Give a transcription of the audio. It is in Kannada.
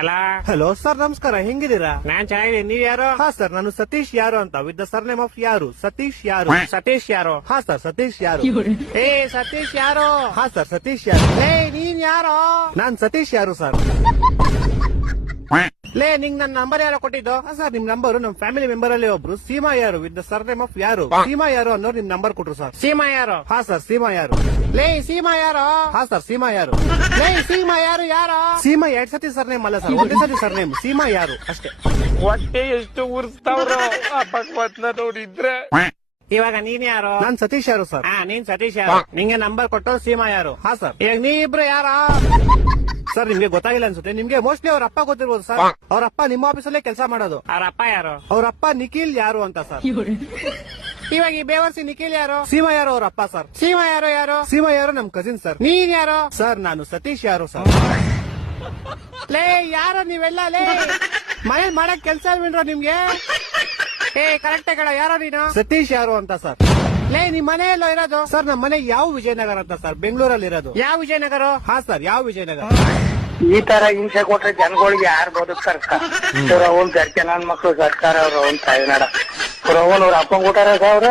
ಅಲ್ಲ ಹಲೋ ಸರ್, ನಮಸ್ಕಾರ. ಹೆಂಗಿದ್ದೀರಾ? ನಾನ್ ಚೆನ್ನಾಗಿದ್ದೀನಿ. ನೀವ್ ಯಾರು? ಹಾ ಸರ್, ನಾನು ಸತೀಶ್ ಯಾರು ಅಂತ, ವಿತ್ ದ ಸರ್ನೇಮ್ ಆಫ್ ಯಾರು. ಸತೀಶ್ ಯಾರು. ಸತೀಶ್ ಯಾರು? ಹಾ ಸರ್, ಸತೀಶ್ ಯಾರು. ಏ ಸತೀಶ್ ಯಾರು? ಹಾ ಸರ್, ಸತೀಶ್ ಯಾರು. ಏ ನೀನ್ ಯಾರು? ನಾನ್ ಸತೀಶ್ ಯಾರು ಸರ್. ಲೇ ನಿಂಗ್ ನನ್ ನಂಬರ್ ಯಾರೋ ಕೊಟ್ಟಿದ್ದು? ಹಾ ಸರ್, ನಿಮ್ ನಂಬರ್ ನಮ್ ಫ್ಯಾಮಿಲಿ ಮೆಂಬರ್ ಅಲ್ಲಿ ಒಬ್ರು ಸೀಮಾ ಯಾರು ವಿತ್ ದ ಸರ್ನೇಮ್ ಆಫ್ ಯಾರು. ಸೀಮಾ ಯಾರು ಅನ್ನೋರು ನಿಮ್ ನಂಬರ್ ಕೊಟ್ರು ಸರ್. ಸೀಮಾ ಯಾರು? ಹಾ ಸರ್, ಸೀಮಾ ಯಾರು. ಲೇ ಸೀಮಾ ಯಾರು? ಹಾ ಸರ್, ಸೀಮಾ ಯಾರು. ಲೇ ಸೀಮಾ ಯಾರು? ಯಾರು? ಸೀಮಾ 2 ಸತಿ ಸರ್ನೇಮ್ ಅಲ್ಲ ಸರ್, ಒಂದೇ ಸತಿ ಸರ್ನೇಮ್. ಸೀಮಾ ಯಾರು ಅಷ್ಟೇ. ಹೊಟ್ಟೆ ಎಷ್ಟು ಉರ್ಸ್ತಾವ್ರು ಆ ಭಗವತ್ನ ನೋಡಿದ್ರೆ. ಇವಾಗ ನೀನ್ ಯಾರು? ನಾನ್ ಸತೀಶ್ ಯಾರು ಸರ್. ಹಾ ನೀನ್ ಸತೀಶ್ ಯಾರು? ನಿಂಗೆ ನಂಬರ್ ಕೊಟ್ಟು ಸೀಮಾ ಯಾರು? ಹಾ ಸರ್. ಈಗ ನೀ ಇಬ್ರು ಯಾರ? ಸರ್, ನಿಮ್ಗೆ ಗೊತ್ತಾಗಿಲ್ಲ ಅನ್ಸುತ್ತೆ. ನಿಮ್ಗೆ ಮೋಸ್ಟ್ಲಿ ಅವ್ರ ಅಪ್ಪ ಗೊತ್ತಿರ್ಬೋದು ಸರ್. ಅವ್ರ ಅಪ್ಪ ನಿಮ್ಮ ಆಫೀಸಲ್ಲೇ ಕೆಲಸ ಮಾಡೋದು. ಅವ್ರ ಅಪ್ಪ ಯಾರು? ಅವ್ರ ಅಪ್ಪ ನಿಖಿಲ್ ಯಾರು ಅಂತ ಸರ್. ಇವಾಗ ಈ ಬೇವರ್ಸಿ ನಿಖಿಲ್ ಯಾರು? ಸೀಮಾ ಯಾರು ಅವ್ರ ಅಪ್ಪ ಸರ್. ಸೀಮಾ ಯಾರು? ಯಾರು? ಸೀಮಾ ಯಾರು ನಮ್ ಕಸಿನ್ ಸರ್. ನೀನ್ ಯಾರು? ಸರ್, ನಾನು ಸತೀಶ್ ಯಾರು ಸರ್. ಲೇ ಯಾರು ನೀವೆಲ್ಲ? ಲೇ ಮನೇಲಿ ಮಾಡಕ್ ಕೆಲ್ಸ ಬಿಡ್ರೋ ನಿಮ್ಗೆ? ಏ ಕರೆಕ್ಟ್ ಕಡ ಯಾರೋ ನೀನು? ಸತೀಶ್ ಯಾರು ಅಂತ ಸರ್. ಲೇ ನಿಮ್ ಮನೆ ಎಲ್ಲೋ ಇರೋದು? ಸರ್, ನಮ್ಮ ಮನೆ ಯಾವ ವಿಜಯನಗರ ಅಂತ ಸರ್, ಬೆಂಗಳೂರಲ್ಲಿ ಇರೋದು. ಯಾವ ವಿಜಯನಗರ? ಹಾ ಸರ್, ಯಾವ ವಿಜಯನಗರ. ಈ ತರ ಹಿಂಸೆ ಕೊಟ್ರೆ ಜನಗಳಿಗೆ ಯಾರು ಬದುಕ್ತಾರ? ಅವ್ರ ಅವ್ನ್ ಗರ್ಕೆ ನನ್ ಮಕ್ಳು ಸರ್ಕಾರ ಅವ್ರ ಅವ್ನ್ ತಾಯಿನಾಡ ಅವ್ರ ಅವ್ರ ಅಪ್ಪಂಗ್ ಊಟಾರ ಅವ್ರ